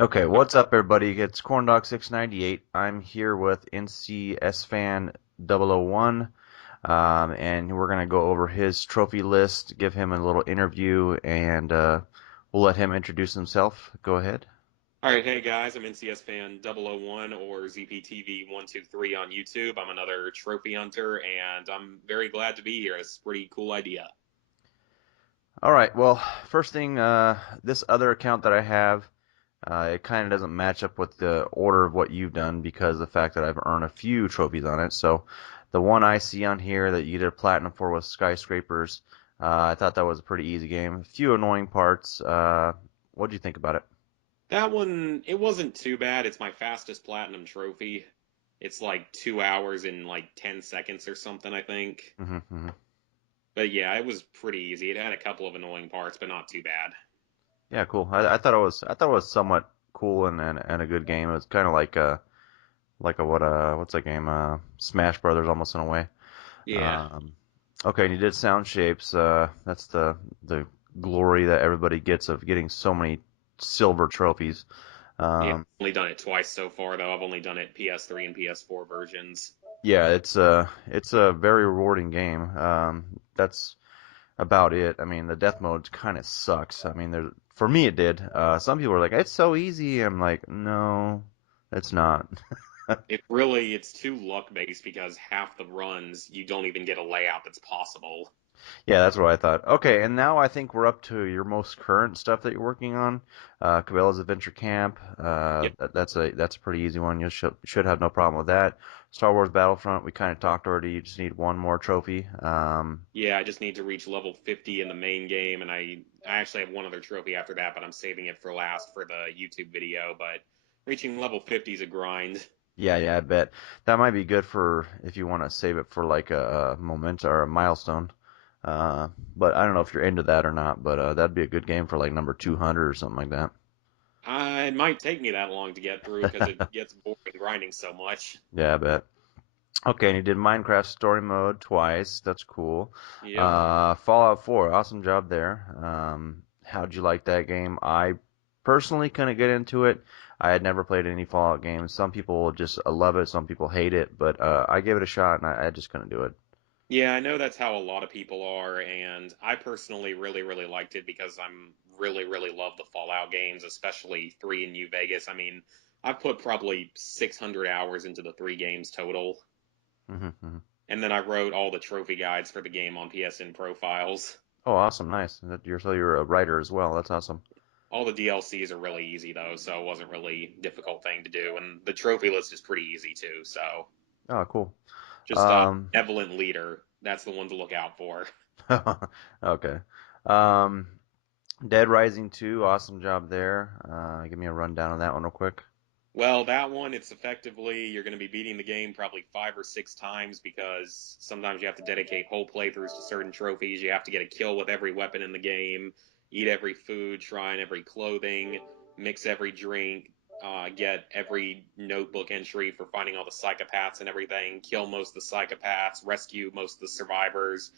Okay, what's up, everybody? It's CornDog698. I'm here with NCS Fan 001, and we're gonna go over his trophy list, give him a little interview, and we'll let him introduce himself. Go ahead. All right, hey guys, I'm NCS Fan 001 or ZPTV123 on YouTube. I'm another trophy hunter, and I'm very glad to be here. It's a pretty cool idea. All right. Well, first thing, this other account that I have, it kind of doesn't match up with the order of what you've done because of the fact that I've earned a few trophies on it. So, the one I see on here that you did platinum for was Skyscrapers. I thought that was a pretty easy game. A few annoying parts. What do you think about it? That one, it wasn't too bad. It's my fastest platinum trophy. It's like 2 hours and like 10 seconds or something, I think. Hmm, hmm. But yeah, it was pretty easy. It had a couple of annoying parts, but not too bad. Yeah, cool. I thought it was somewhat cool and a good game. It was kind of like a what's that game? Smash Brothers almost in a way. Yeah. Um, okay, and you did sound shapes. That's the glory that everybody gets of getting so many silver trophies. Yeah, Um, I've only done it twice so far, though. I've only done it PS3 and PS4 versions. yeah, it's a very rewarding game. That's about it. I mean, the death mode kind of sucks. I mean, for me it did. Some people are like, it's so easy. I'm like, no, it's not. It's too luck based because half the runs you don't even get a layout that's possible. Yeah, that's what I thought. Okay, and now I think we're up to your most current stuff that you're working on. Cabela's Adventure Camp. Yep. That's a pretty easy one. You should have no problem with that. Star Wars Battlefront. We kind of talked already. You just need one more trophy. Yeah, I just need to reach level 50 in the main game, and I actually have one other trophy after that, but I'm saving it for last for the YouTube video. But reaching level 50 is a grind. Yeah, yeah, I bet that might be good for if you want to save it for like a moment or a milestone. But I don't know if you're into that or not. But that'd be a good game for like number 200 or something like that. It might take me that long to get through because it gets boring grinding so much. Yeah, I bet. Okay, and you did Minecraft Story Mode twice. That's cool. Yep. Fallout 4, awesome job there. How'd you like that game? I personally couldn't get into it. I had never played any Fallout games. Some people just love it, some people hate it, but I gave it a shot and I just couldn't do it. Yeah, I know that's how a lot of people are, and I personally really, really liked it because I'm really, really love the Fallout games, especially 3 in New Vegas. I mean, I've put probably 600 hours into the 3 games total, Hmm, hmm. and then I wrote all the trophy guides for the game on PSN profiles. Oh, awesome, nice. So you're a writer as well. That's awesome. All the DLCs are really easy though, so it wasn't really a difficult thing to do, and the trophy list is pretty easy too. So Oh, cool. just Um, Evelyn Leader, that's the one to look out for. okay. Um, Dead Rising 2, awesome job there. Give me a rundown on that one real quick. Well, that one, it's effectively you're going to be beating the game probably 5 or 6 times because sometimes you have to dedicate whole playthroughs to certain trophies. You have to get a kill with every weapon in the game, eat every food, try on every clothing, mix every drink, get every notebook entry for finding all the psychopaths and everything, kill most of the psychopaths, rescue most of the survivors,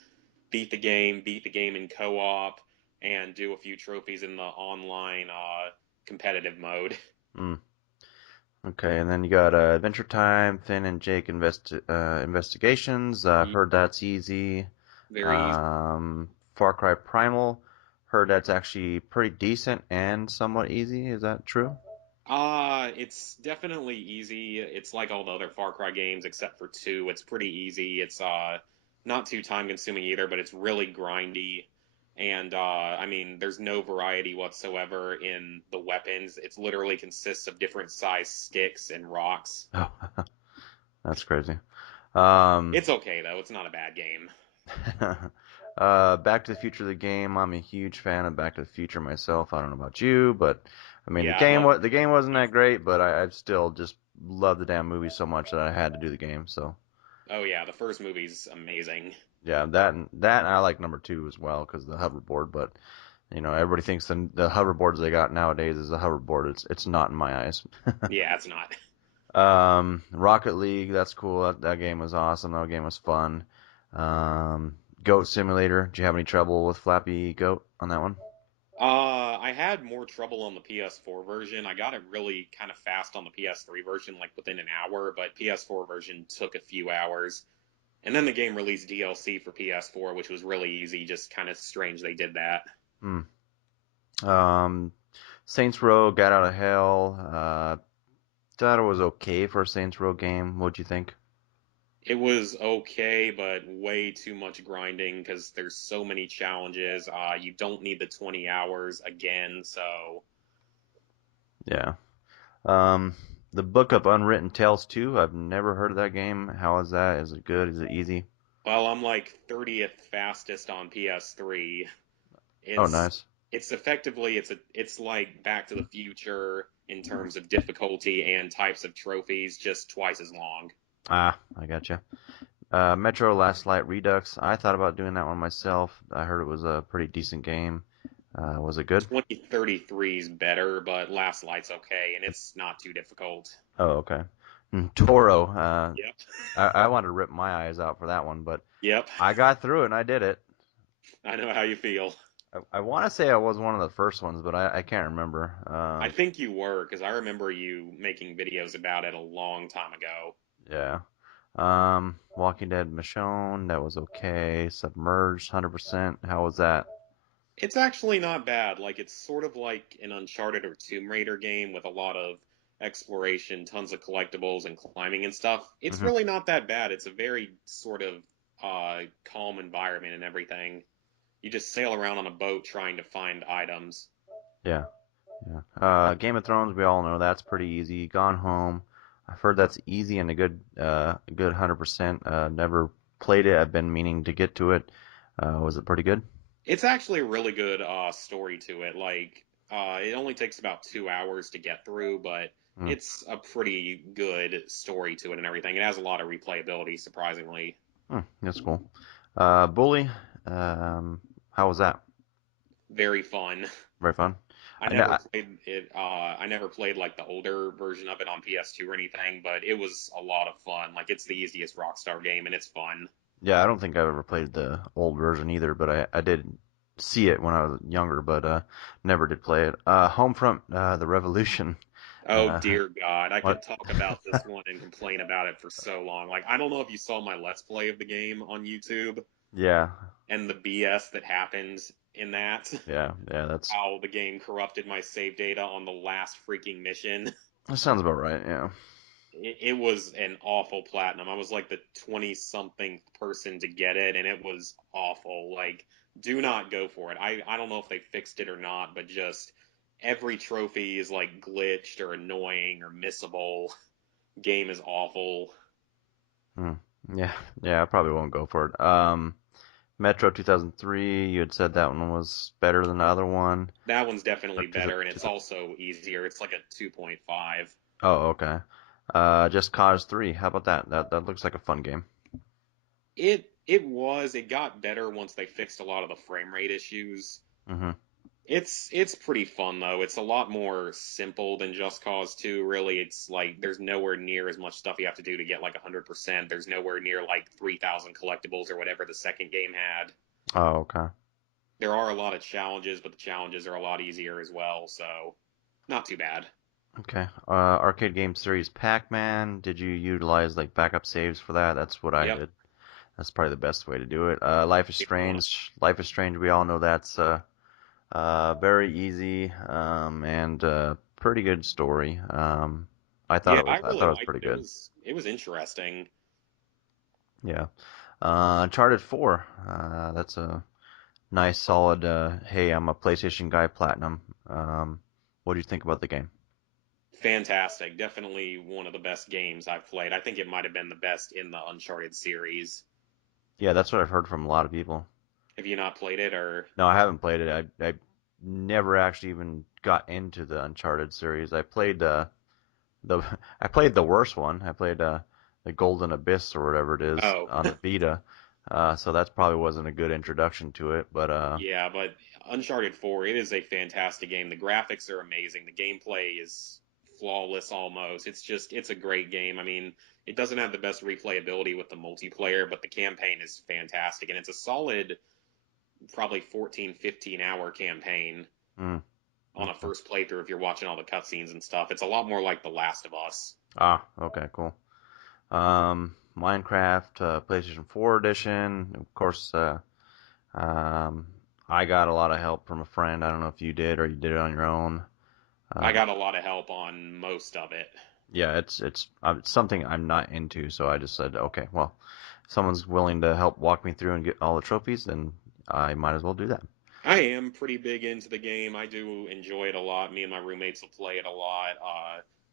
beat the game in co-op, and do a few trophies in the online competitive mode. Mm. Okay, and then you got Adventure Time, Finn and Jake Investigations. Heard that's easy. Very easy. Far Cry Primal. Heard that's actually pretty decent and somewhat easy. Is that true? It's definitely easy. It's like all the other Far Cry games except for 2. It's pretty easy. It's not too time consuming either, but it's really grindy. And I mean, there's no variety whatsoever in the weapons. It's literally consists of different size sticks and rocks. Oh, that's crazy. Um, It's okay though. It's not a bad game. Back to the Future the game. I'm a huge fan of Back to the Future myself. I don't know about you, but I mean Yeah, I love. the game wasn't that great, but I still just love the damn movie so much that I had to do the game. So Oh yeah, the first movie's amazing. yeah, that and I like number two as well because the hoverboard. But everybody thinks the hoverboards they got nowadays is a hoverboard. It's not in my eyes. Yeah, it's not. Rocket League, that's cool. That game was awesome. That game was fun. Goat Simulator. Did you have any trouble with Flappy Goat on that one? I had more trouble on the PS4 version. I got it really kind of fast on the PS3 version, like within an hour, but PS4 version took a few hours. And then the game released DLC for PS4, which was really easy. Just kind of strange they did that. Hmm. Um, Saints Row, Got Out of Hell. Thought it was okay for a Saints Row game. What'd you think? It was okay, but way too much grinding because there's so many challenges. You don't need the 20 hours again, so Yeah. Um, the Book of Unwritten Tales 2. I've never heard of that game. How is that? Is it good? Is it easy? well, I'm like 30th fastest on PS3. Oh, It's nice. it's effectively it's like Back to the Future in terms of difficulty and types of trophies, just twice as long. Ah, I gotcha. Metro Last Light Redux. I thought about doing that one myself. I heard it was a pretty decent game. Was it good? 2033 is better, but Last Light's okay, and it's not too difficult. Oh, okay. Toro. Yep, I wanted to rip my eyes out for that one, but yep. I got through it and I did it. I know how you feel. I want to say I was one of the first ones, but I can't remember. I think you were, because I remember you making videos about it a long time ago. Yeah. Walking Dead Michonne, that was okay. Submerged, 100%. How was that? It's actually not bad. Like, it's sort of like an Uncharted or Tomb Raider game with a lot of exploration, tons of collectibles, and climbing and stuff. It's Hmm. really not that bad. It's a very sort of calm environment and everything. You just sail around on a boat trying to find items. Yeah, yeah. Game of Thrones, we all know that's pretty easy. Gone Home, I've heard that's easy and a good 100%. Never played it. I've been meaning to get to it. Was it pretty good? It's actually a really good story to it. Like, it only takes about 2 hours to get through, but Hmm. it's a pretty good story to it and everything. It has a lot of replayability, surprisingly. That's cool. Bully, how was that? Very fun. Very fun. I I know. never played it. I never played like the older version of it on PS2 or anything, but it was a lot of fun. Like it's the easiest Rockstar game, and it's fun. Yeah, I don't think I've ever played the old version either, but I did see it when I was younger, but never did play it. Homefront, the Revolution. Oh Uh, dear God, I could what? talk about this one and complain about it for so long. Like I don't know if you saw my Let's Play of the game on YouTube Yeah, and the BS that happened in that. yeah. How the game corrupted my save data on the last freaking mission. That sounds about right. Yeah. It was an awful platinum. I was like the 20 something person to get it, and it was awful. Like, do not go for it. I don't know if they fixed it or not, but just every trophy is like glitched or annoying or missable. Game is awful. Hmm. Yeah, yeah. I probably won't go for it. Metro 2003. You had said that one was better than the other one. That one's Or definitely better, and it's also easier. It's like a 2.5. Oh, okay. Just Cause 3. How about that? That looks like a fun game. It got better once they fixed a lot of the frame rate issues. Hmm. It's pretty fun though. It's a lot more simple than Just Cause 2, really. It's like there's nowhere near as much stuff you have to do to get like 100%. There's nowhere near like 3,000 collectibles or whatever the second game had. Oh, okay. There are a lot of challenges, but the challenges are a lot easier as well, so not too bad. Okay. Arcade game series Pac-Man. Did you utilize like backup saves for that? That's what I Yep, did. That's probably the best way to do it. Life is pretty much. Strange. Life is Strange. We all know that's very easy and pretty good story. Yeah, I I really thought it was liked pretty it. It good. was it was interesting. Yeah. Uncharted 4. That's a nice solid. Hey, I'm a PlayStation guy. Platinum. What do you think about the game? Fantastic. Definitely one of the best games I've played. I think it might have been the best in the Uncharted series. Yeah, that's what I've heard from a lot of people. Have you not played it or No, I haven't played it. I never actually even got into the Uncharted series. The I played the worst one. I played the Golden Abyss or whatever it is Oh, on the Vita. So that probably wasn't a good introduction to it. But yeah, but Uncharted 4, it is a fantastic game. The graphics are amazing. The gameplay is flawless almost. It's a great game. I mean, it doesn't have the best replayability with the multiplayer, but the campaign is fantastic. And it's a solid, probably 14, 15 hour campaign. mm. on a Okay. first playthrough if you're watching all the cutscenes and stuff. It's a lot more like The Last of Us. Ah, okay, cool. Minecraft, PlayStation 4 edition. Of course, um, I got a lot of help from a friend. I don't know if you did or you did it on your own. I Uh, got a lot of help on most of it. yeah, it's something I'm not into, so I just said, okay, well, if someone's willing to help walk me through and get all the trophies, then I might as well do that. I am pretty big into the game. I do enjoy it a lot. Me and my roommates will play it a lot.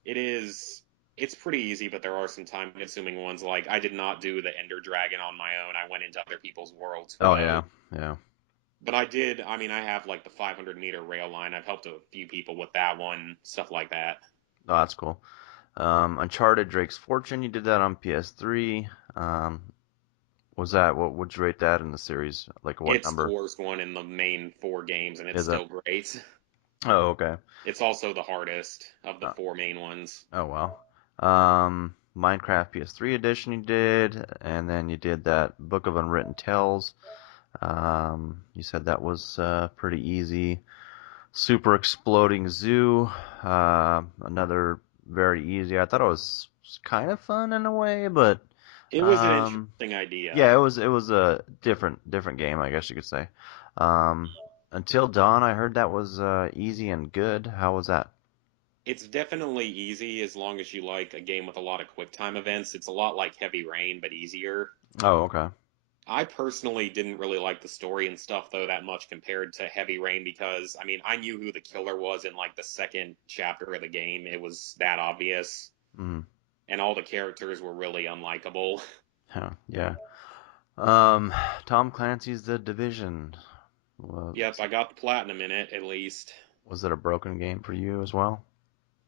It is it's pretty easy, but there are some time consuming ones. Like I did not do the Ender Dragon on my own. I went into other people's worlds for Oh those. yeah, yeah. But I did. I mean, I have like the 500-meter rail line. I've helped a few people with that one, stuff like that. Oh, that's cool. Uncharted Drake's Fortune, you did that on PS3. Was that what would you rate that in the series? Like what It's the number worst one in the main four games, and it's is it? still great. Oh, okay. It's also the hardest of the Uh, four main ones. oh well. Minecraft PS3 edition you did, and then you did that Book of Unwritten Tales. You said that was pretty easy. Super Exploding Zoo, another very easy. I thought it was kind of fun in a way, but It was an um, interesting idea. yeah, it was a different game, I guess you could say. Um, Until Dawn, I heard that was easy and good. How was that? It's definitely easy as long as you like a game with a lot of quick time events. It's a lot like Heavy Rain, but easier. Oh, okay. I personally didn't really like the story and stuff though that much compared to Heavy Rain because I mean I knew who the killer was in like the second chapter of the game. It was that obvious, Mm, and all the characters were really unlikable. yeah, yeah. Um, Tom Clancy's The Division. Yep, Was I got the platinum in it at least. was it a broken game for you as well?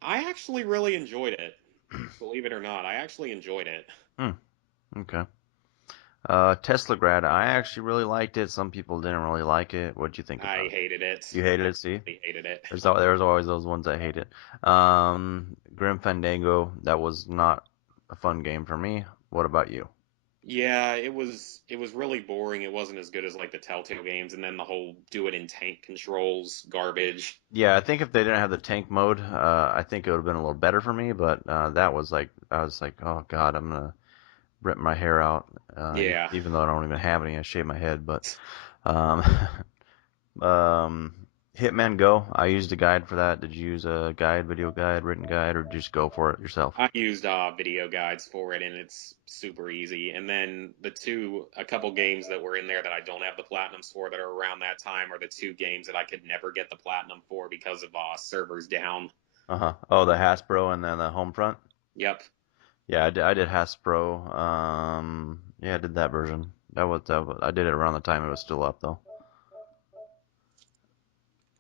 I actually really enjoyed it. Believe it or not, I actually enjoyed it. Hmm. Okay. Tesla Grad, I actually really liked it. Some people didn't really like it. What'd you think I about it? hated it. You hated it, see? Absolutely hated it. There's always those ones that hate it. Grim Fandango, that was not a fun game for me. What about you? Yeah, it was really boring. It wasn't as good as like the Telltale games, and then the whole do it in tank controls garbage. Yeah, I think if they didn't have the tank mode, I think it would have been a little better for me. But that was like, I was like, oh God, I'm gonna rip my hair out. Yeah. Even though I don't even have any, I shave my head. But um, um, Hitman Go, I used a guide for that. Did you use a guide, video guide, written guide, or did you just go for it yourself? I used video guides for it, and it's super easy. And then a couple games that were in there that I don't have the platinums for that are around that time are the two games that I could never get the platinum for because of servers down. Uh-huh. Oh, the Hasbro and then the Homefront. Yep. Yeah, I did Hasbro. Yeah, I did that version. I did it around the time it was still up though.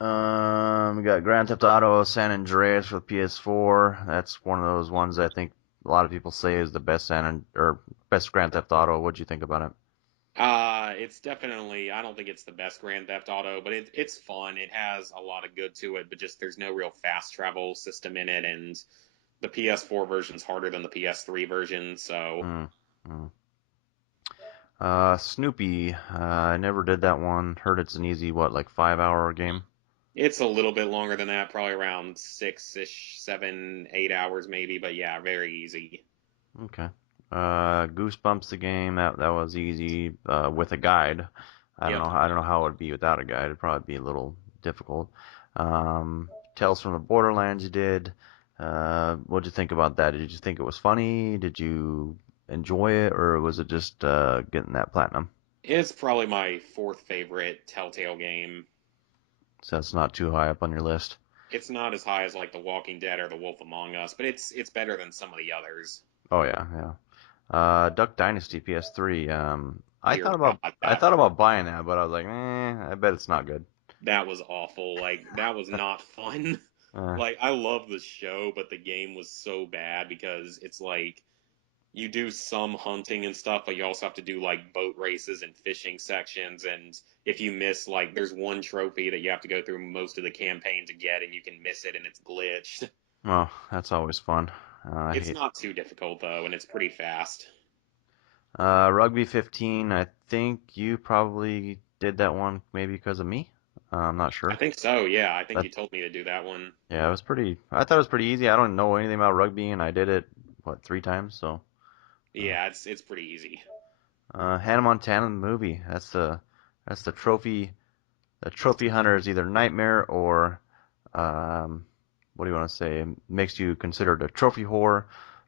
We got Grand Theft Auto San Andreas for the PS4. That's one of those ones I think a lot of people say is the best or best Grand Theft Auto. What'd you think about it? It's definitely, I don't think it's the best Grand Theft Auto, but it's fun. It has a lot of good to it, but just there's no real fast travel system in it, and the PS4 version's harder than the PS3 version, so Mm, mm. Snoopy. I never did that one. Heard it's an easy, what, like 5 hour game? it's a little bit longer than that, probably around 6-ish, 7, 8 hours maybe, but yeah, very easy. Okay. Goosebumps the game. That was easy. With a guide. Yep. I don't know how it would be without a guide. It'd probably be a little difficult. Tales from the Borderlands you did. What'd you think about that? Did you think it was funny? Did you enjoy it, or was it just getting that platinum? It's probably my fourth favorite Telltale game. So that's not too high up on your list. It's not as high as like The Walking Dead or The Wolf Among Us, but it's better than some of the others. Oh yeah, yeah. Duck Dynasty PS3. Dear God, I thought about buying that, but I was like, I bet it's not good. that was awful. Like that was not fun. Uh, Like I love the show, but the game was so bad because it's like you do some hunting and stuff, but you also have to do like boat races and fishing sections. And if you miss, like, there's one trophy that you have to go through most of the campaign to get, and you can miss it and it's glitched. oh, that's always fun. I It's hate not too difficult though, and it's pretty fast. Rugby 15. I think you probably did that one maybe because of me. I'm not I sure. think so. Yeah, I think But you told me to do that one. yeah, it was pretty. I thought it was pretty easy. I don't know anything about rugby, and I did it what 3 times. So uh, Yeah, it's pretty easy. Hannah Montana the movie. That's the trophy. The trophy hunter is either nightmare or um, what do you want to say? Makes you considered a trophy whore.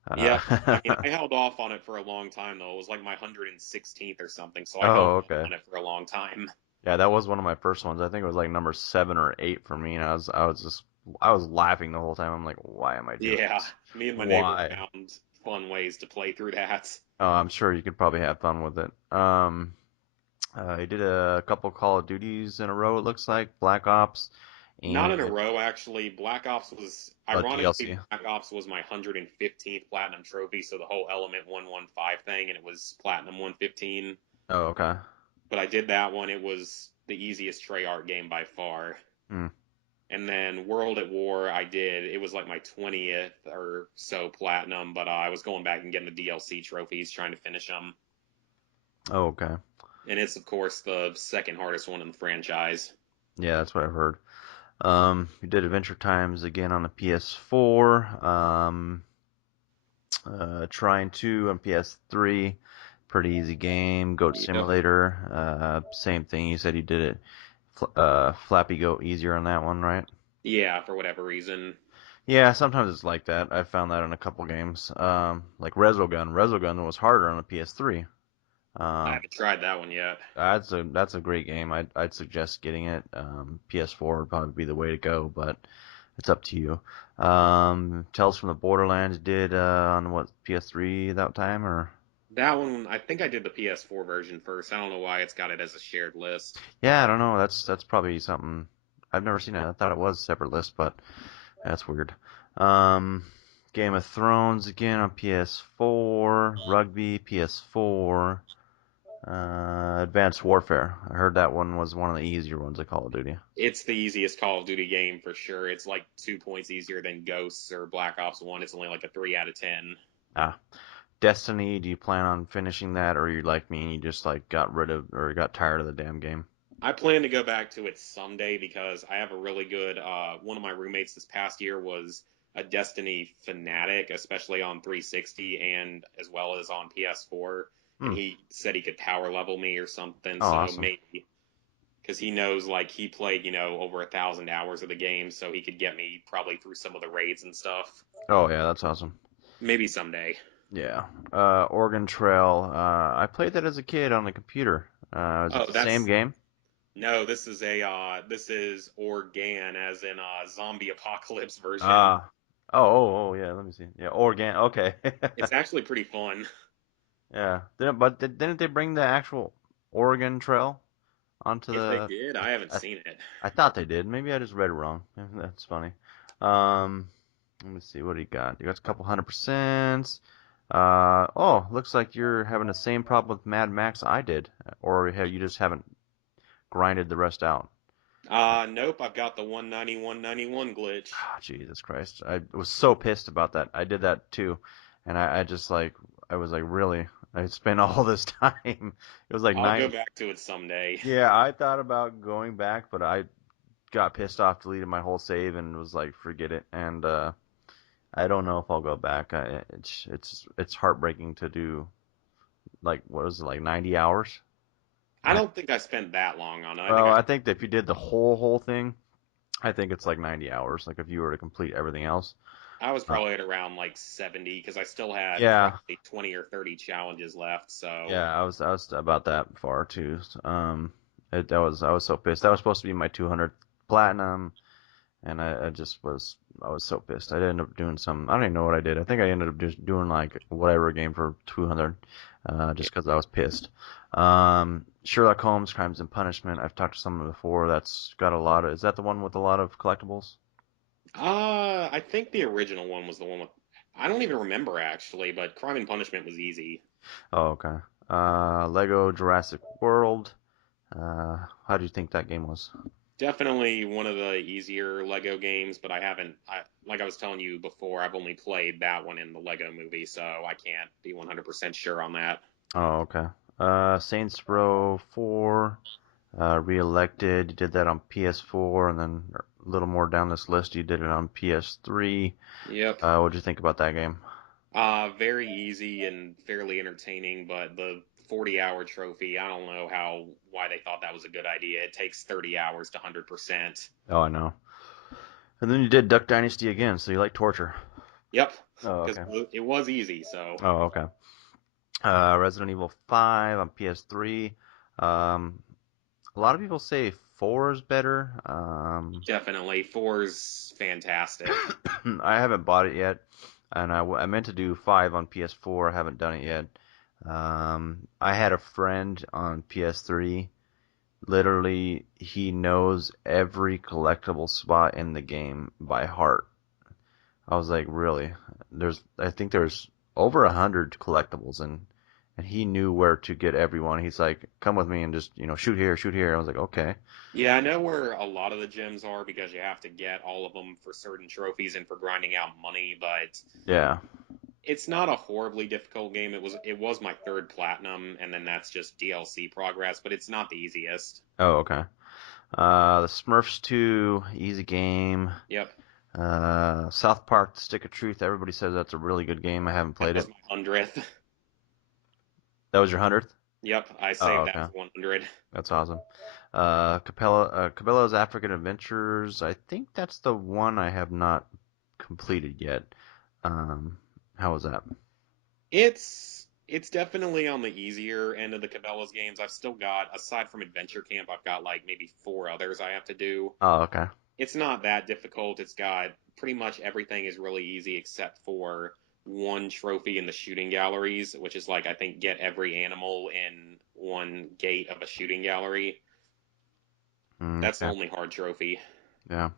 Uh, Yep. I mean, I held off on it for a long time though. It was like my 116th or something, so I held oh, off okay. on it for a long time. Yeah, that was one of my first ones. I think it was like number 7 or 8 for me, and I was laughing the whole time. I'm like, why am I doing Yeah, this? me and my neighbor Why? found fun ways to play through that. Oh, I'm sure you could probably have fun with it. He did a couple Call of Duties in a row. It looks like Black Ops Not in a and row, actually. Black Ops was, DLC. ironically, Black Ops was my 115th platinum trophy, so the whole Element 115 thing, and it was platinum 115. Oh, okay. But I did that one. It was the easiest Treyarch game by far. Hmm. And then World at War, I did. It was like my 20th or so platinum, but I was going back and getting the DLC trophies, trying to finish them. Oh, okay. And it's, of course, the second hardest one in the franchise. Yeah, that's what I've heard. We did Adventure Times again on the PS4. Trying 2 on PS3. Pretty easy game. Goat Yep. Simulator. Same thing. You said you did it. Flappy Goat easier on that one, right? Yeah, for whatever reason. Yeah, sometimes it's like that. I found that in a couple games. Like Resogun. Resogun was harder on the PS3. I Um, haven't tried that one yet. that's a great game. I'd suggest getting it. PS4 would probably be the way to go, but it's up to you. Tales from the Borderlands did on what PS3 that time or That one, I think I did the PS4 version first. I don't know why it's got it as a shared list. yeah, I don't know. That's probably something I've never seen it. I thought it was a separate list, but that's weird. Um, Game of Thrones again on PS4, Rugby PS4, Advanced Warfare. I heard that one was one of the easier ones of Call of Duty. It's the easiest Call of Duty game for sure. It's like 2 points easier than Ghosts or Black Ops 1. It's only like a 3 out of 10. Ah, Destiny. Do you plan on finishing that, or you like me and you just like got rid of or got tired of the damn game? I plan to go back to it someday because I have a really good. One of my roommates this past year was a Destiny fanatic, especially on 360 and as well as on PS4. And Hmm. he said he could power level me or something. Oh, So awesome. maybe because he knows like he played over 1,000 hours of the game, so he could get me probably through some of the raids and stuff. Oh yeah, that's awesome. Maybe someday. Yeah. Oregon Trail. I played that as a kid on the computer. Is it Oh, the same that's game? no. This is Organ, as in zombie apocalypse version. Ah. Oh, yeah. Let me see. Yeah, Oregon. Okay. It's actually pretty fun. Yeah. Didn't they bring the actual Oregon Trail onto If they the? did, I haven't I, seen it. I thought they did. Maybe I just read it wrong. That's funny. Um, Let me see. What do you got? You got a couple 100%. Oh, looks like you're having the same problem with Mad Max I did, or have you just haven't grinded the rest out? Nope. I've got the 19191 glitch. Ah, Jesus Christ. I was so pissed about that. I did that too. And I just like, I was like, really? I spent all this time. It was like I'll go 90. back to it someday. Yeah, I thought about going back, but I got pissed off, deleted my whole save, and was like, forget it. And I don't know if I'll go back. It's heartbreaking to do like what was it like 90 hours? I don't think I spent that long on it. I think Well, I I think that if you did the whole thing, I think it's like 90 hours. Like if you were to complete everything else. I was Uh, probably at around like 70 because I still had yeah, probably 20 or 30 challenges left. So yeah, I was about that far too. I was so pissed. That was supposed to be my 200th platinum, and I just was I was so pissed. I ended up doing some. I don't even know what I did. I think I ended up just doing like whatever game for 200, yeah. just because I was pissed. Sherlock Holmes: Crimes and Punishment. I've talked to someone before. That's got a lot of. Is that the one with a lot of collectibles? I think the original one was the one with. I don't even remember actually, but Crime and Punishment was easy. Oh, okay. Lego Jurassic World. How do you think that game was? Definitely one of the easier Lego games, but I haven't. Like I was telling you before, I've only played that one in the Lego movie, so I can't be 100% sure on that. Oh, okay. Saints Row 4. Re-elected. You did that on PS4, and then a little more down this list, you did it on PS3. Yep. What'd you think about that game? Very easy and fairly entertaining, but the 40-hour trophy, I don't know why they thought that was a good idea. It takes 30 hours to 100%. Oh, I know. And then you did Duck Dynasty again, so you like torture. Yep, Oh, because okay. it was easy, so Oh, okay. Resident Evil 5 on PS3. Um, a lot of people say 4 is better. definitely four's fantastic. I haven't bought it yet, and I meant to do 5 on PS4. I haven't done it yet. I had a friend on PS3. Literally, he knows every collectible spot in the game by heart. I was like, really? I think there's over 100 collectibles, and he knew where to get everyone. He's like, come with me and just, shoot here, shoot here. I was like, okay. Yeah, I know where a lot of the gems are because you have to get all of them for certain trophies and for grinding out money, but Yeah. it's not a horribly difficult game. It was my third platinum, and then that's just DLC progress, but it's not the easiest. Oh, okay. The Smurfs 2, easy game. Yep, South Park: The Stick of Truth. Everybody says that's a really good game. I haven't that played was it. my 100th. That was your 100th? Yep, I Oh, saved that okay. for 100. That's awesome. Cabela's African Adventures. I think that's the one I have not completed yet. Um, how was that? It's definitely on the easier end of the Cabela's games. I've still got, aside from Adventure Camp, I've got like maybe four others I have to do. Oh, okay. It's not that difficult. It's got pretty much everything is really easy except for one trophy in the shooting galleries, which is like I think get every animal in one gate of a shooting gallery. That's the Okay. only hard trophy. Yeah.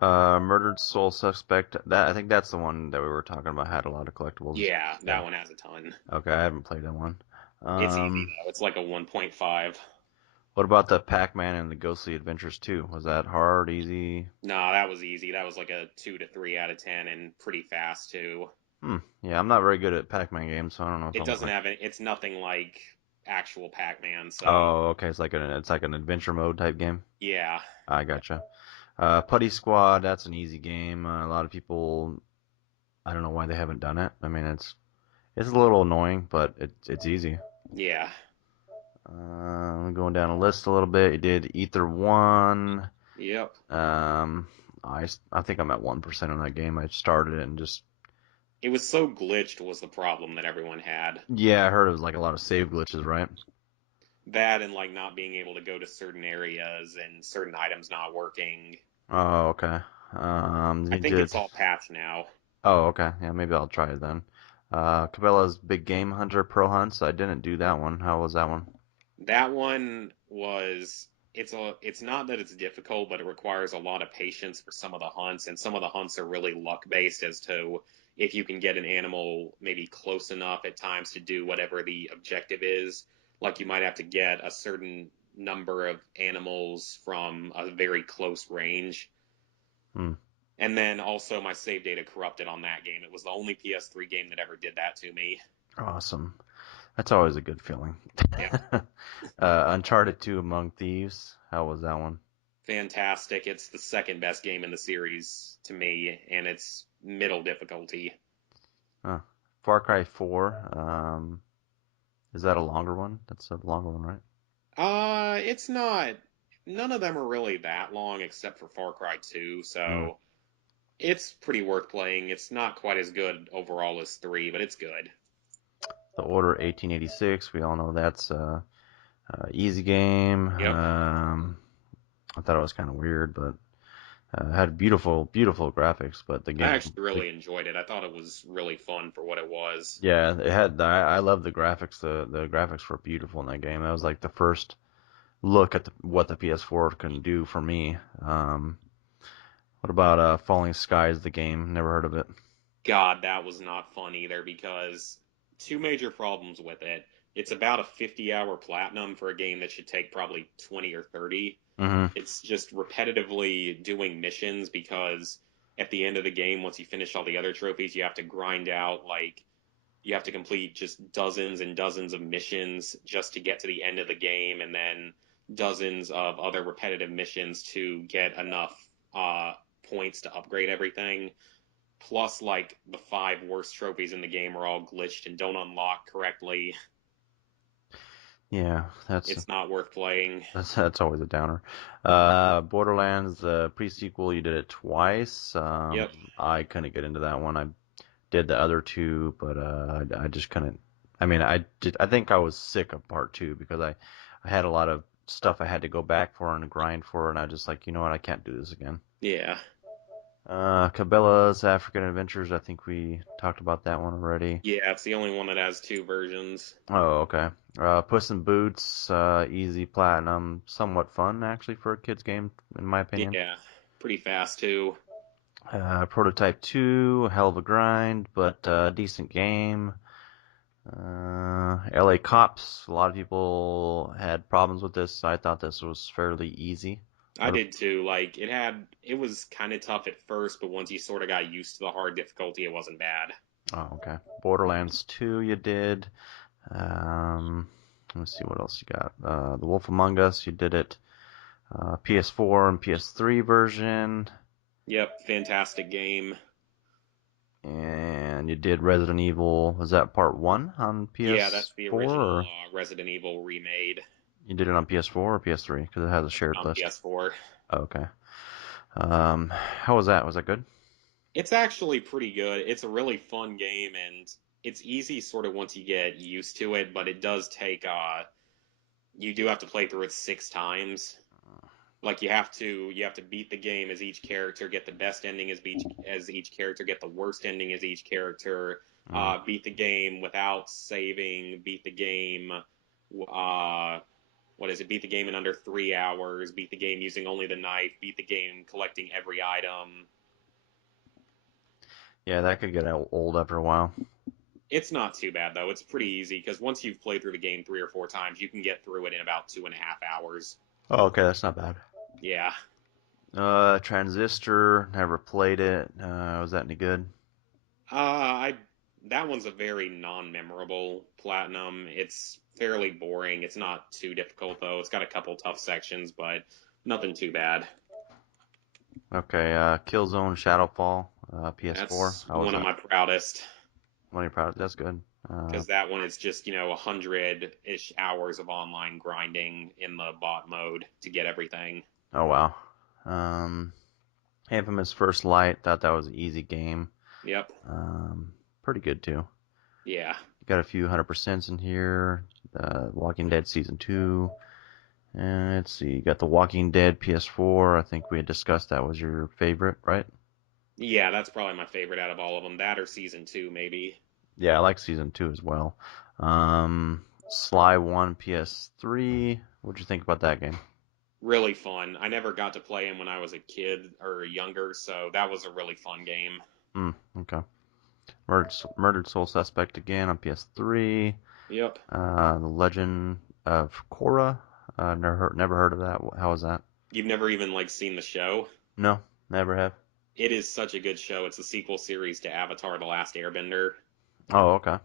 Murdered Soul Suspect. That I think that's the one that we were talking about. Had a lot of collectibles. Yeah, Yeah. that one has a ton. Okay, I haven't played that one. It's easy Um, though. It's like a 1.5. what about the Pac-Man and the Ghostly Adventures 2? Was that hard, easy? Nah, that was easy. That was like a 2 to 3 out of 10 and pretty fast too. Yeah, I'm not very good at Pac-Man games, so I don't know if It I'm doesn't gonna. have any, it's nothing like actual Pac-Man, so Oh, okay. It's like an adventure mode type game. yeah. I gotcha. Putty Squad. That's an easy game. A lot of people. I don't know why they haven't done it. I mean, it's a little annoying, but it's easy. Yeah. I'm going down a list a little bit. You did Ether One. Yep. Um, I think I'm at 1% on that game. I started it and just It was so glitched was the problem that everyone had. yeah, I heard it was like a lot of save glitches, right? That and like not being able to go to certain areas and certain items not working. Oh, okay. I You think did. it's all patched now. Oh, okay. Yeah, maybe I'll try it then. Cabela's Big Game Hunter Pro Hunts. I didn't do that one. How was that one? That one was it's not that it's difficult, but it requires a lot of patience for some of the hunts, and some of the hunts are really luck based as to if you can get an animal maybe close enough at times to do whatever the objective is. Like you might have to get a certain number of animals from a very close range. Hmm. And then also my save data corrupted on that game. It was the only PS3 game that ever did that to me. Awesome. That's always a good feeling. Yeah. Uncharted 2 Among Thieves. How was that one? Fantastic. It's the second best game in the series to me, and it's middle difficulty. Huh. Far Cry 4. Is that a longer one? That's a longer one, right? It's not. None of them are really that long except for Far Cry 2, Hmm. so it's pretty worth playing. It's not quite as good overall as 3, but it's good. The Order 1886. We all know that's easy game. Yep. I thought it was kind of weird, but had beautiful, beautiful graphics. But the I game, actually really enjoyed it. I thought it was really fun for what it was. yeah, it had. I love the graphics. The graphics were beautiful in that game. That was like the first look at what the PS4 can do for me. What about Falling Skies? The game, never heard of it. God, that was not fun either because two major problems with it. It's about a 50-hour platinum for a game that should take probably 20 or 30. Hmm. It's just repetitively doing missions because at the end of the game, once you finish all the other trophies, you have to grind out like you have to complete just dozens and dozens of missions just to get to the end of the game, and then dozens of other repetitive missions to get enough uh, points to upgrade everything. Plus, like the five worst trophies in the game are all glitched and don't unlock correctly. Yeah, It's not worth playing. that's always a downer. Borderlands, the pre-sequel, you did it twice. Yep. I couldn't get into that one. I did the other two, but I just couldn't. I mean, I did. I think I was sick of part two because I had a lot of stuff I had to go back for and grind for, and I just like, you know what, I can't do this again. Yeah. Cabela's African Adventures. I think we talked about that one already. Yeah, it's the only one that has two versions. Oh, okay. Puss in Boots, easy platinum, somewhat fun actually for a kids game, in my opinion. Yeah. Pretty fast too. Prototype 2, a hell of a grind, but decent game. LA Cops, a lot of people had problems with this. I thought this was fairly easy. I did too. Like it was kind of tough at first, but once you sort of got used to the hard difficulty, it wasn't bad. Oh, okay. Borderlands 2 you did. Um, let's see what else you got. The Wolf Among Us, you did it. PS4 and PS3 version. Yep, fantastic game. And you did Resident Evil. Was that part 1 on Yeah, that's the PS4? original Or Resident Evil remade you did it on PS4 or PS3? Because it has a shared on list. PS4. Oh, okay. How was that? Was that good? It's actually pretty good. It's a really fun game, and it's easy sort of once you get used to it, but it does take you do have to play through it 6 times. Like you have to beat the game as each character, get the best ending as each character, get the worst ending as each character, Mm. beat the game without saving, beat the game uh what is it? Beat the game in under 3 hours, beat the game using only the knife, beat the game collecting every item. Yeah, that could get old after a while. It's not too bad though. It's pretty easy because once you've played through the game 3 or 4 times, you can get through it in about 2.5 hours. Oh, okay, that's not bad. Yeah. Transistor, never played it. Was that any good? I that one's a very non-memorable platinum. It's fairly boring. It's not too difficult though. It's got a couple tough sections, but nothing too bad. Okay, Killzone Shadowfall, PS4. That's How was one of that? my proudest What are you proud of? That's good. because that one is just 100-ish hours of online grinding in the bot mode to get everything. Oh wow. Um, Infamous First Light, thought that was an easy game. Yep. Pretty good too. Yeah. Got a few 100% in here. Walking Dead Season 2. And let's see, you got The Walking Dead PS4. I think we had discussed that was your favorite, right? Yeah, that's probably my favorite out of all of them. That or season two, maybe. Yeah, I like Season 2 as well. Sly 1 PS3. What'd you think about that game? Really fun. I never got to play him when I was a kid or younger, so that was a really fun game. Okay. Murdered Soul Suspect again on PS3. Yep. The Legend of Korra. Never heard of that. How was that? You've never even seen the show? No, never have. It is such a good show. It's a sequel series to Avatar: The Last Airbender. Oh, okay.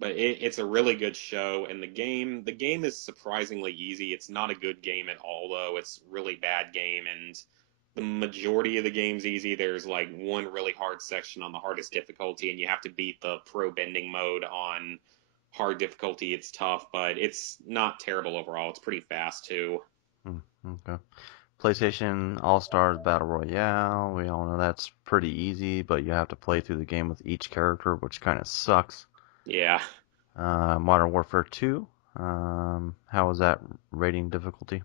But it's a really good show, and the game is surprisingly easy. It's not a good game at all, though. It's a really bad game, and the majority of the game's easy. There's one really hard section on the hardest difficulty, and you have to beat the pro bending mode on hard difficulty. It's tough, but it's not terrible overall. It's pretty fast too. Hmm, okay. PlayStation All Stars Battle Royale. We all know that's pretty easy, but you have to play through the game with each character, which kind of sucks. Yeah. Modern Warfare 2. How was that rating difficulty?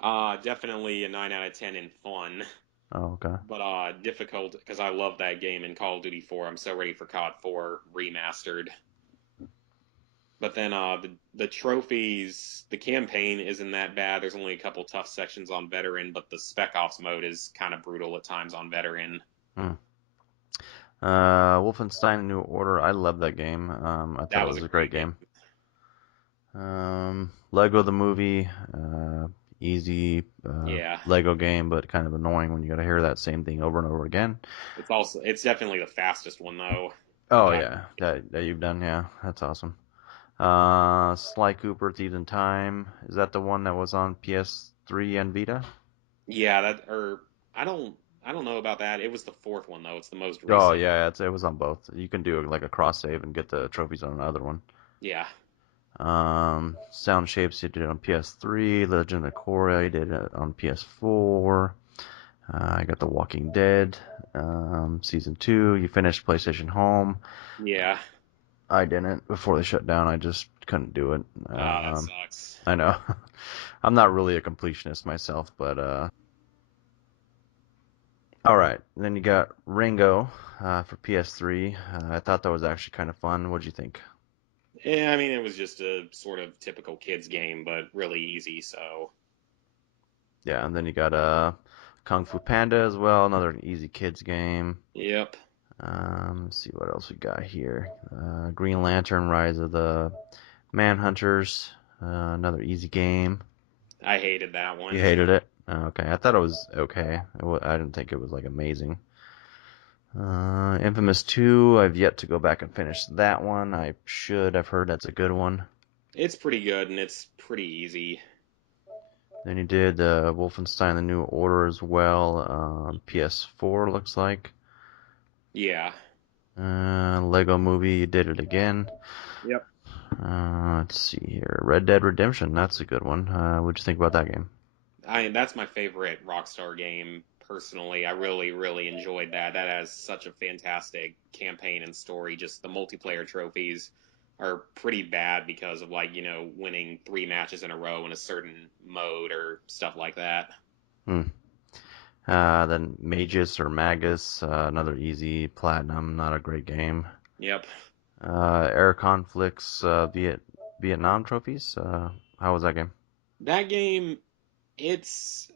Definitely a 9 out of 10 in fun, Oh, okay. but difficult because I love that game in Call of Duty 4. I'm so ready for COD 4 remastered. But then the trophies, the campaign isn't that bad. There's only a couple tough sections on veteran, but the Spec Ops mode is kind of brutal at times on veteran. Hmm. Wolfenstein New Order. I love that game. I thought That it was was a a great great game. game. Lego the movie. Easy Yeah, Lego game, but kind of annoying when you got to hear that same thing over and over again. it's definitely the fastest one though Oh that I've yeah, played. that you've done. Yeah, that's awesome. Sly Cooper Thieves in Time. Is that the one that was on PS3 and Vita? Yeah, that or I don't I don't know about that. It was the fourth one though. It's the most Oh recent. yeah, it was on both. You can do like a cross save and get the trophies on another one. Yeah. Sound Shapes you did it on PS3. Legend of Korra you did it on PS4. I got The Walking Dead season 2. You finished PlayStation Home. Yeah. I didn't before they shut down. I just couldn't do it. Ah, that sucks. I know. I'm not really a completionist myself, but all right. Then you got Ringo for PS3. I thought that was actually kind of fun. What'd you think? Yeah, I mean it was just a sort of typical kids game, but really easy, so Yeah, and then you got Kung Fu Panda as well, another easy kids game. yep. Let's see what else we got here. Green Lantern: Rise of the Manhunters, another easy game. I hated that You one. hated it? Okay, I thought it was okay. I didn't think it was like amazing. Infamous 2, I've yet to go back and finish that one. I should. I've heard that's a good one. It's pretty good and it's pretty easy. Then you did Wolfenstein: The New Order as well. PS4 looks like. Yeah. Lego Movie, you did it again. Yep. Let's see here. Red Dead Redemption, that's a good one. What'd you think about that game? That's my favorite Rockstar game personally. I really, really enjoyed that. That has such a fantastic campaign and story. Just the multiplayer trophies are pretty bad because of like, winning 3 matches in a row in a certain mode or stuff like that. Hmm. Then Magus or Magus, another easy platinum, not a great game. Yep. Air Conflicts, Vietnam trophies. How was that game? That game, it's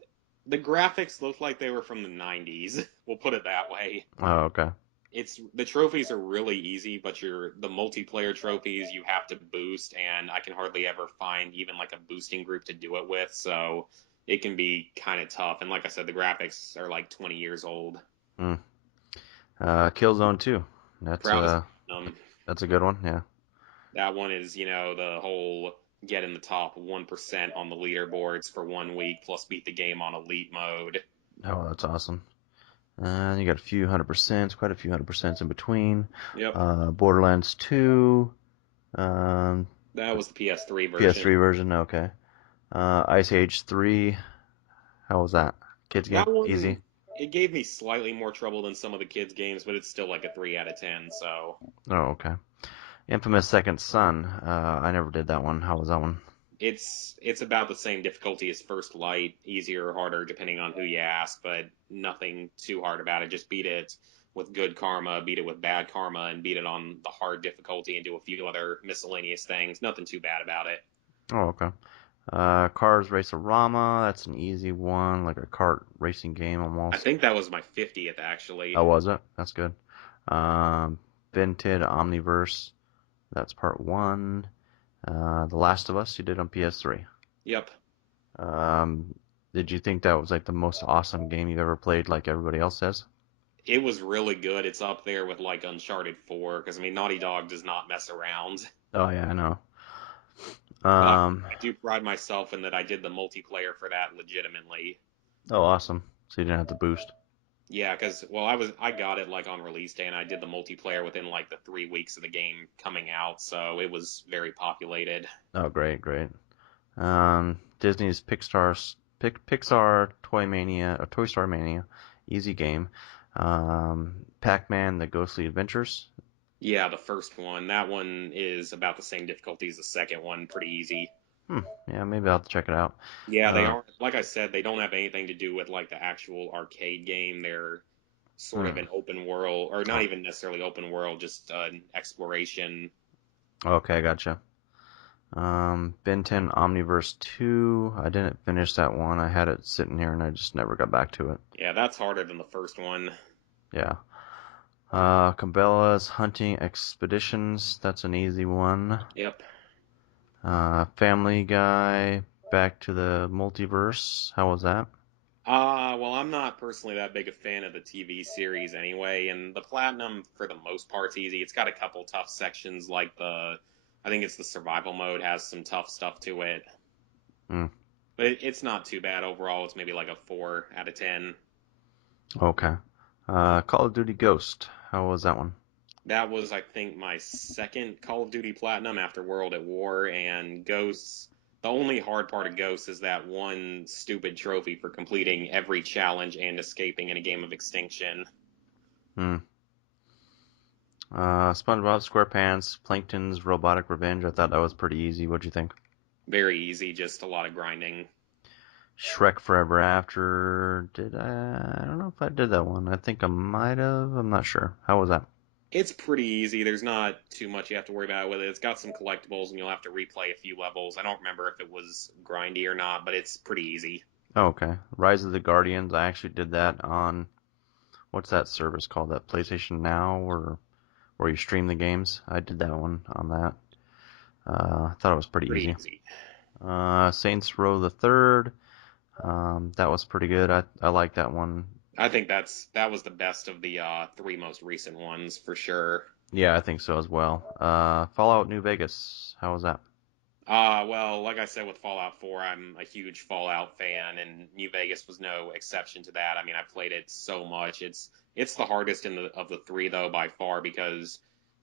the graphics look like they were from the 90s. We'll put it that way. Oh, okay. It's the trophies are really easy, but the multiplayer trophies you have to boost, and I can hardly ever find even like a boosting group to do it with, so it can be kind of tough. And like I said, the graphics are like 20 years old. Hmm. Killzone 2. That's Proudest uh, um, that's a good one. Yeah. that one is the whole get in the top 1% on the leaderboards for 1 week, plus beat the game on elite mode. Oh, that's awesome. And you got a few 100%, quite a few 100% in between. Yep, Borderlands 2. Um, that was the PS3 version. PS3 version. Okay. Ice Age 3. How was that? Kids game? That one, Easy. it gave me slightly more trouble than some of the kids' games, but it's still like a 3 out of 10. So Oh, okay. Infamous Second Son. I never did that one. How was that one? it's about the same difficulty as First Light, easier or harder depending on who you ask, but nothing too hard about it. Just beat it with good karma, beat it with bad karma, and beat it on the hard difficulty and do a few other miscellaneous things. Nothing too bad about it. Oh, okay. Cars Race-A-Rama. That's an easy one, like a kart racing game I almost. think that was my 50th actually. Oh, was it? That's good. Um, Vented Omniverse. That's part one. The Last of Us. You did on PS3. Yep. Um, did you think that was like the most awesome game you've ever played, like everybody else says? It was really good. It's up there with like Uncharted 4 because I mean Naughty Dog does not mess around. Oh yeah, I know. But Um, I do pride myself in that I did the multiplayer for that legitimately. oh awesome. So you didn't have to boost. Yeah, because I got it like on release day, and I did the multiplayer within like the 3 weeks of the game coming out, so it was very populated. Oh great, great. Disney's Pixar Toy Mania or Toy Story Mania, easy game. Pac-Man: The Ghostly Adventures. Yeah, the first one. That one is about the same difficulty as the second one, pretty easy. Hmm. Yeah, maybe I'll have to check it out. Yeah, they Uh, aren't like I said, they don't have anything to do with like the actual arcade game. They're sort of hmm. an open world, or not Oh, even necessarily open world, just an exploration. okay, gotcha. Ben 10 Omniverse 2. I didn't finish that one. I had it sitting here and I just never got back to it. Yeah, that's harder than the first one. Yeah. Cabela's Hunting Expeditions. That's an easy one. Yep. Family Guy. Back to the Multiverse. How was that? Well, I'm not personally that big a fan of the TV series anyway, and the Platinum, for the most part, is easy. It's got a couple tough sections, like I think it's the survival mode has some tough stuff to it, Mm, but it's not too bad overall. It's maybe like a 4 out of 10. okay. Call of Duty Ghost. How was that one? That was, I think, my second Call of Duty Platinum after World at War and Ghosts. The only hard part of Ghosts is that one stupid trophy for completing every challenge and escaping in a game of Extinction. Hmm. SpongeBob SquarePants, Plankton's Robotic Revenge. I thought that was pretty easy. What'd you think? Very easy, just a lot of grinding. Shrek Forever After. Did I? I don't know if I did that one. I think I might have. I'm not sure. How was that? It's pretty easy. There's not too much you have to worry about with it. It's got some collectibles and you'll have to replay a few levels. I don't remember if it was grindy or not, but it's pretty easy. Oh, okay. Rise of the Guardians. I actually did that on what's that service called? That PlayStation Now, or where you stream the games. I did that one on that. I thought it was pretty Pretty easy. easy. Saints Row the Third. That was pretty good. I like that one. I think that was the best of the three most recent ones for sure. Yeah, I think so as well. Fallout New Vegas. How was that? Well, like I said with Fallout 4, I'm a huge Fallout fan, and New Vegas was no exception to that. I mean, I played it so much. It's the hardest in the of the three though by far because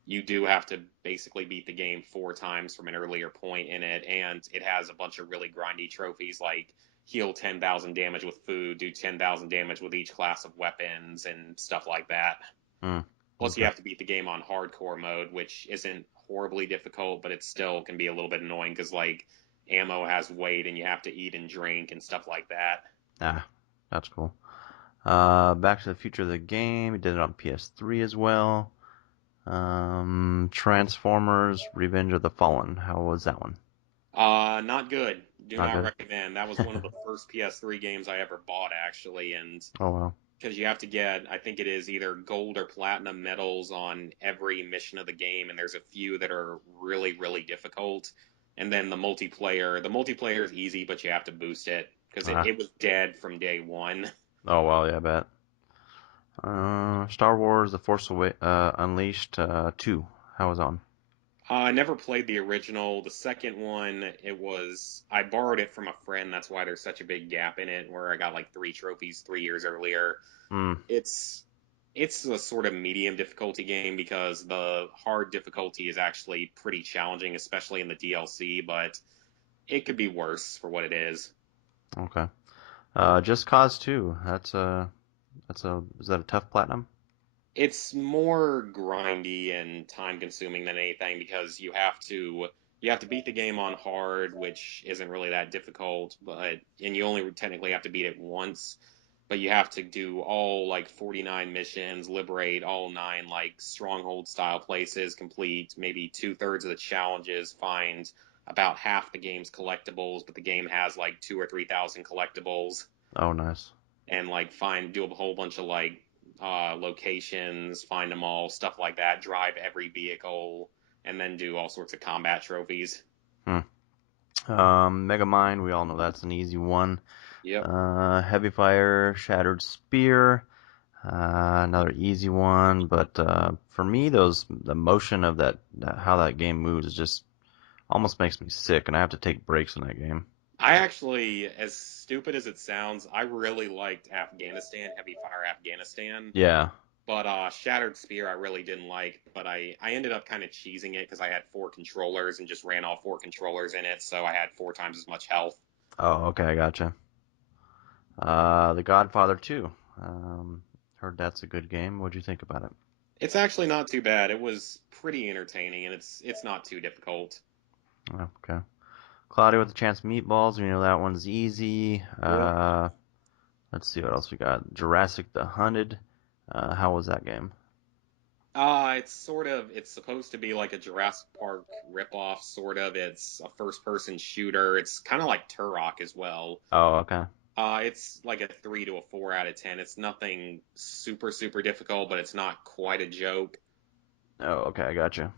you do have to basically beat the game 4 times from an earlier point in it, and it has a bunch of really grindy trophies like heal 10,000 damage with food, do 10,000 damage with each class of weapons, and stuff like that. Hmm. Plus, you Okay. have to beat the game on hardcore mode, which isn't horribly difficult, but it still can be a little bit annoying because like ammo has weight and you have to eat and drink and stuff like that. Ah, that's cool. Back to the Future the game. We did it on PS3 as well. Transformers: Revenge of the Fallen. How was that one? Not good. Do Not not good. recommend. That was one of the first PS3 games I ever bought actually, and Oh well. because you have to get, I think it is either gold or platinum medals on every mission of the game, and there's a few that are really, really difficult. And then the multiplayer is easy, but you have to boost it because it, Ah. it was dead from day one. Oh well. Yeah, I bet. Star Wars: The Force Unleashed 2. How was on? I never played the original. The second one, I borrowed it from a friend. That's why there's such a big gap in it, where I got like 3 trophies 3 years earlier. Hmm. It's it's a sort of medium difficulty game because the hard difficulty is actually pretty challenging, especially in the DLC, but it could be worse for what it is. Okay. Just Cause 2. Is that a tough platinum? It's more grindy and time consuming than anything because you have to beat the game on hard, which isn't really that difficult, but and you only technically have to beat it once, but you have to do all like 49 missions, liberate all 9 like stronghold style places, complete maybe 2/3 of the challenges, find about half the game's collectibles, but the game has like 2 or 3 thousand collectibles Oh, nice. and like do a whole bunch of like locations, find them all, stuff like that, drive every vehicle, and then do all sorts of combat trophies. Hmm. Megamind. We all know that's an easy one. Yep. Heavy Fire, Shattered Spear. Another easy one, but for me, the motion of how that game moves, is just almost makes me sick, and I have to take breaks in that game. I actually, as stupid as it sounds, I really liked Afghanistan, Heavy Fire Afghanistan. Yeah. But Shattered Spear I really didn't like, but I ended up kind of cheesing it because I had 4 controllers and just ran all 4 controllers in it, so I had 4 times as much health. Oh, okay, I gotcha. The Godfather 2. Heard that's a good game. What'd you think about it? It's actually not too bad. It was pretty entertaining, and it's not too difficult. Oh, okay. Cloudy with a Chance Meatballs. We know that one's easy. Yep. Let's see what else we got. Jurassic the Hunted. How was that game? It's supposed to be like a Jurassic Park ripoff, sort of. It's a first-person shooter. It's kind of like Turok as well. Oh, okay. It's like a 3 to a 4 out of 10. It's nothing super, super difficult, but it's not quite a joke. Oh, okay, I gotcha.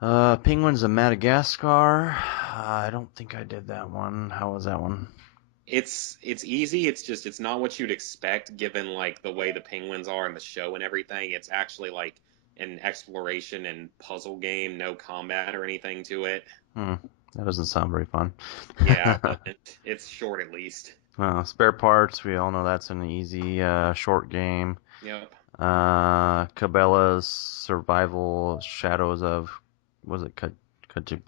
Penguins of Madagascar. I don't think I did that one. How was that one? It's easy. It's not what you'd expect given like the way the penguins are in the show and everything. It's actually like an exploration and puzzle game, no combat or anything to it. Hmm. That doesn't sound very fun. Yeah, it doesn't. It's short at least. Spare parts. We all know that's an easy, short game. Yep. Cabela's Survival Shadows of, was it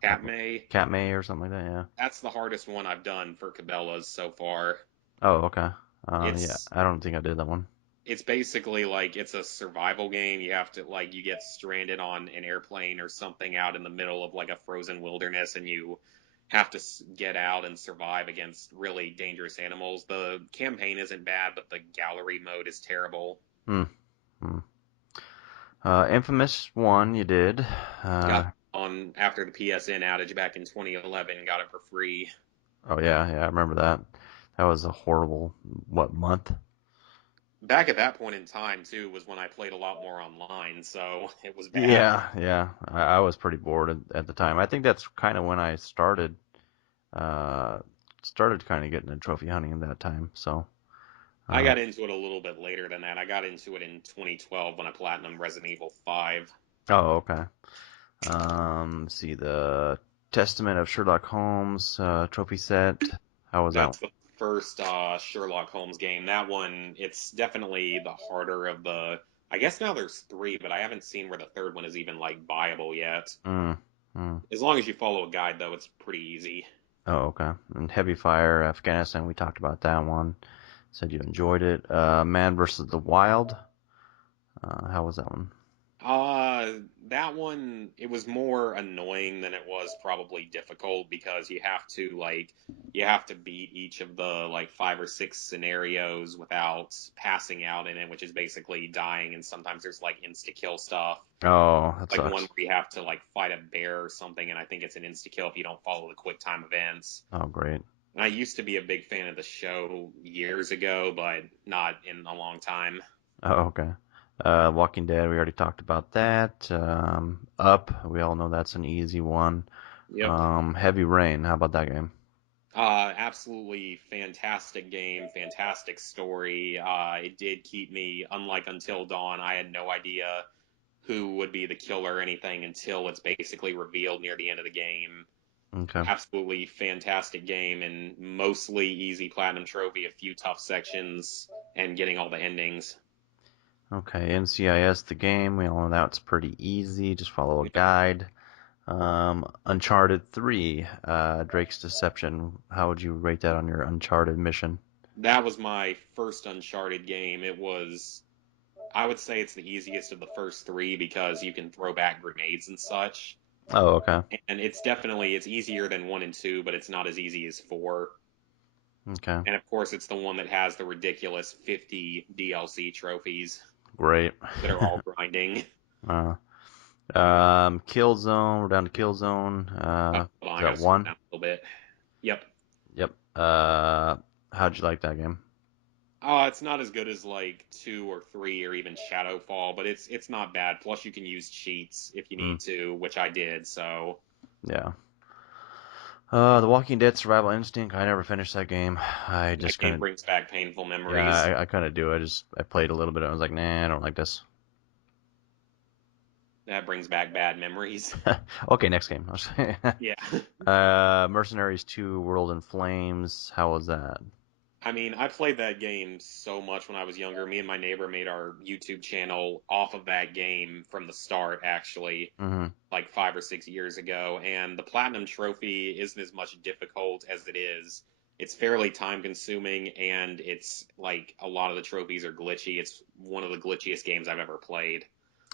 Katmai. Katmai or something like that? Yeah. That's the hardest one I've done for Cabela's so far. Oh, okay. Yeah, It's I don't think I did that one. it's basically like it's a survival game. You have to like you get stranded on an airplane or something out in the middle of like a frozen wilderness, and you have to get out and survive against really dangerous animals. The campaign isn't bad, but the gallery mode is terrible. Hmm. Hmm. Infamous one, you did. Got Uh, on after the PSN outage back in 2011, got it for free. oh yeah, yeah, I remember that. That was a horrible, what, month? Back at that point in time too was when I played a lot more online, so it was bad. Yeah, yeah. I was pretty bored at the time. I think that's kind of when I uh, started kind of getting into trophy hunting at that time. So, I uh, got into it a little bit later than that. I got into it in 2012 when I platinum Resident Evil 5. oh, okay. Let's see, the Testament of Sherlock Holmes trophy set. How was that one? That's the first Sherlock Holmes game. That one, it's definitely the harder of the. I guess now there's three, but I haven't seen where the third one is even like viable yet. Mm, mm. As long as you follow a guide, though, it's pretty easy. Oh, okay. And Heavy Fire, Afghanistan, we talked about that one. Said you enjoyed it. Man versus the Wild. How was that one? That one, it was more annoying than it was probably difficult because you have to beat each of the like five or six scenarios without passing out in it, which is basically dying. And sometimes there's like insta kill stuff, Oh, that like one sucks. where you have to like fight a bear or something, and I think it's an insta kill if you don't follow the quick time events. Oh, great. And I used to be a big fan of the show years ago, but not in a long time. Oh, okay. Walking Dead, we already talked about that. Up, we all know that's an easy one. Yep. Heavy Rain, how about that game? Absolutely fantastic game, fantastic story. It did keep me, unlike Until Dawn, I had no idea who would be the killer or anything until it's basically revealed near the end of the game. Okay. Absolutely fantastic game and mostly easy platinum trophy, a few tough sections, and getting all the endings. Okay, NCIS, the game, we all know that's pretty easy. Just follow a Yep. guide. Uncharted 3, Drake's Deception. How would you rate that on your Uncharted mission? That was my first Uncharted game. I would say it's the easiest of the first three because you can throw back grenades and such. Oh, okay. And it's easier than one and two, but it's not as easy as four. Okay. And of course, it's the one that has the ridiculous 50 DLC trophies Great. that are all grinding. uh, Killzone, we're down to Killzone. Hold on, Is I gotta that scroll one? down a little bit. Yep. Yep. How'd you like that game? It's not as good as like two or three or even Shadowfall, but it's not bad. Plus, you can use cheats if you Mm, need to, which I did. So yeah. The Walking Dead Survival Instinct. I never finished that game. I that just game couldn't. brings back painful Yeah, memories. I couldn't do it. I played a little bit. I was like, nah, I don't like this. That brings back bad memories. Okay, next game. Yeah. Mercenaries 2: World in Flames. How was that? I mean, I played that game so much when I was younger. Me and my neighbor made our YouTube channel off of that game from the start, actually, Hmm. like 5 or 6 years ago. And the Platinum Trophy isn't as much difficult as it is. It's fairly time consuming, and it's like a lot of the trophies are glitchy. It's one of the glitchiest games I've ever played.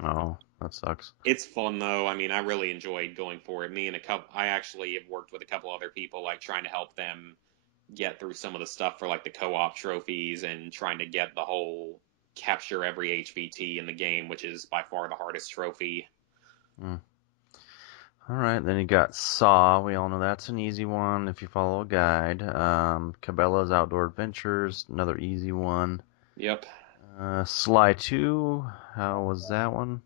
Oh, that sucks. It's fun though. I mean, I really enjoyed going for it. Me and I actually have worked with a couple other people, like trying to help them get through some of the stuff for like the co-op trophies and trying to get the whole capture every HVT in the game, which is by far the hardest trophy. Mm. All right, then you got Saw. We all know that's an easy one if you follow a guide. Cabela's Outdoor Adventures, another easy one. Yep. Sly 2, how was that one?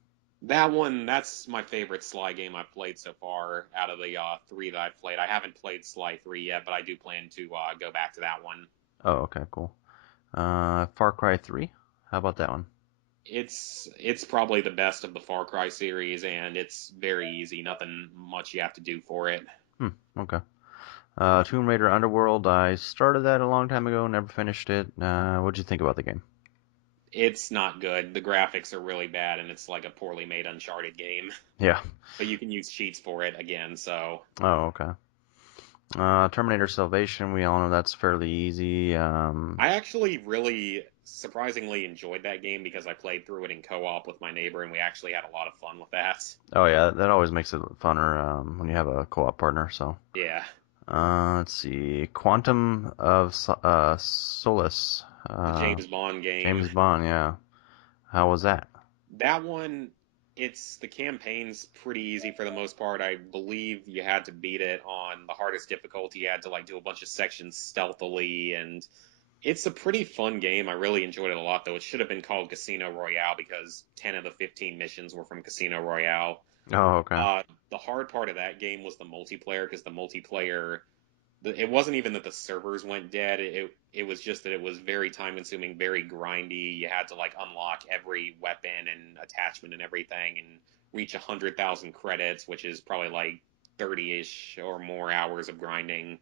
That one, that's my favorite Sly game I've played so far out of the three that I've played. I haven't played Sly 3 yet, but I do plan to go back to that one. Oh, okay, cool. Far Cry 3, how about that one? It's probably the best of the Far Cry series, and it's very easy. Nothing much you have to do for it. Hmm. Okay. Tomb Raider Underworld. I started that a long time ago, never finished it. What'd you think about the game? It's not good. The graphics are really bad, and it's like a poorly made Uncharted game. Yeah. But you can use cheats for it again, so Oh, okay. Terminator Salvation. We all know that's fairly easy. I actually really surprisingly enjoyed that game because I played through it in co-op with my neighbor, and we actually had a lot of fun with that. Oh yeah, that always makes it funner when you have a co-op partner. So, Yeah, let's see, Quantum of Solace, the James Bond game. James Bond. Yeah, how was that? That one, it's the campaign's pretty easy for the most part. I believe you had to beat it on the hardest difficulty. You had to like do a bunch of sections stealthily, and it's a pretty fun game. I really enjoyed it a lot, though. It should have been called Casino Royale because 10 of the 15 missions were from Casino Royale. Oh, okay. The hard part of that game was the multiplayer because the multiplayer it wasn't even that the servers went dead. It was just that it was very time consuming, very grindy. You had to like unlock every weapon and attachment and everything, and reach 100,000 credits, which is probably like 30-ish or more hours of grinding.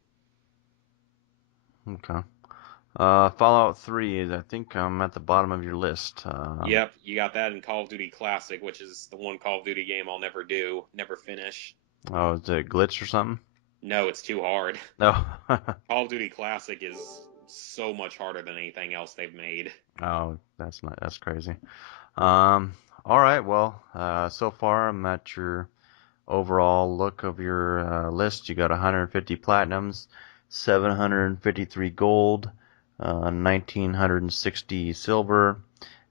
Okay. Fallout 3 is, I think, at the bottom of your list. Yep, you got that in Call of Duty Classic, which is the one Call of Duty game I'll never do, never finish. Oh, is it glitch or something? No, it's too hard. No. Call of Duty Classic is so much harder than anything else they've made. Oh, that's crazy. Um, all right. Well, so far I'm at your overall look of your list. You got 150 platinums, 753 gold, 1960 silver,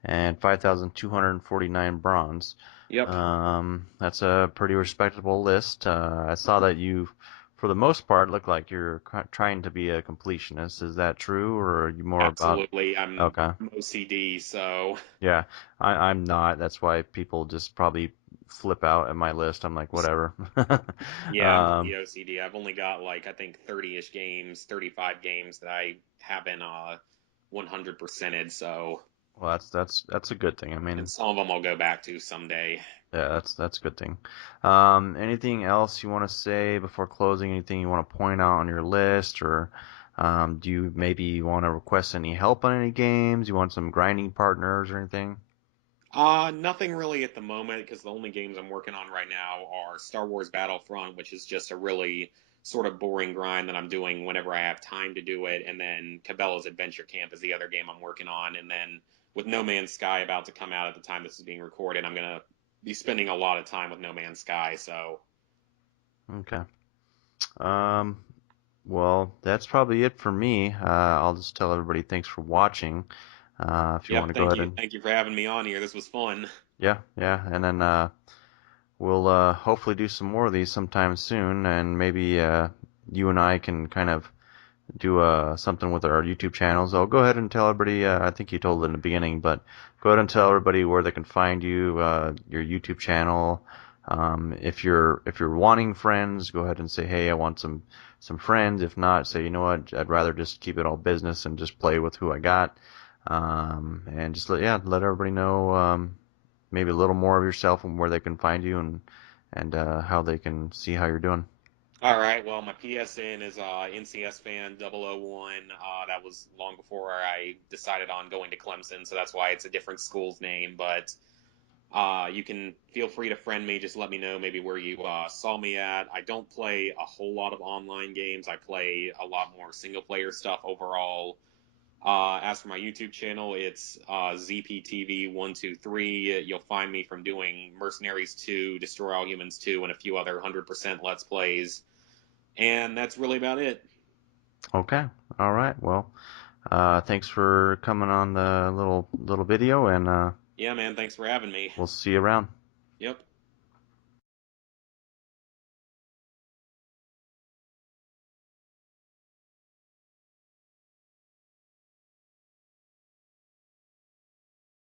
and 5,249 bronze. Yep. That's a pretty respectable list. I saw that you, for the most part, look like you're trying to be a completionist. Is that true, or are you more about? Absolutely. I'm Okay. OCD, so Yeah, I'm not. That's why people just probably flip out at my list. I'm like, whatever. yeah, I'm Um, pretty OCD. I've only got like I think 30-ish games, 35 games that I haven't 100%ed, so well, that's a good thing. I and mean, some of them I'll go back to someday. yeah, that's a good thing. Anything else you want to say before closing? Anything you want to point out on your list, or do you maybe want to request any help on any games? You want some grinding partners or anything? Nothing really at the moment because the only games I'm working on right now are Star Wars Battlefront, which is just a really sort of boring grind that I'm doing whenever I have time to do it, and then Cabela's Adventure Camp is the other game I'm working on, and then with No Man's Sky about to come out at the time this is being recorded, I'm gonna be spending a lot of time with No Man's Sky. So, Okay. Um, well, that's probably it for me. I'll just tell everybody thanks for watching. If you want yep, to go ahead and thank you for having me on here. This was fun. yeah, yeah, and then we'll hopefully do some more of these sometime soon, and maybe you and I can kind of do something with our YouTube channels. I'll go ahead and tell everybody. I think you told it in the beginning, but go ahead and tell everybody where they can find you, your YouTube channel. If you're wanting friends, go ahead and say, hey, I want some friends. If not, say, you know what, I'd rather just keep it all business and just play with who I got. And just let everybody know maybe a little more of yourself and where they can find you and how they can see how you're doing. All right. Well, my PSN is NCS fan 001. That was long before I decided on going to Clemson, so that's why it's a different school's name. But you can feel free to friend me. Just let me know maybe where you saw me at. I don't play a whole lot of online games. I play a lot more single player stuff overall. As for my YouTube channel, it's ZPTV123. You'll find me from doing Mercenaries 2, Destroy All Humans 2, and a few other 100% Let's Plays. And that's really about it. Okay. All right. Well, thanks for coming on the little video, and Yeah, man, thanks for having me. we'll see you around. Yep.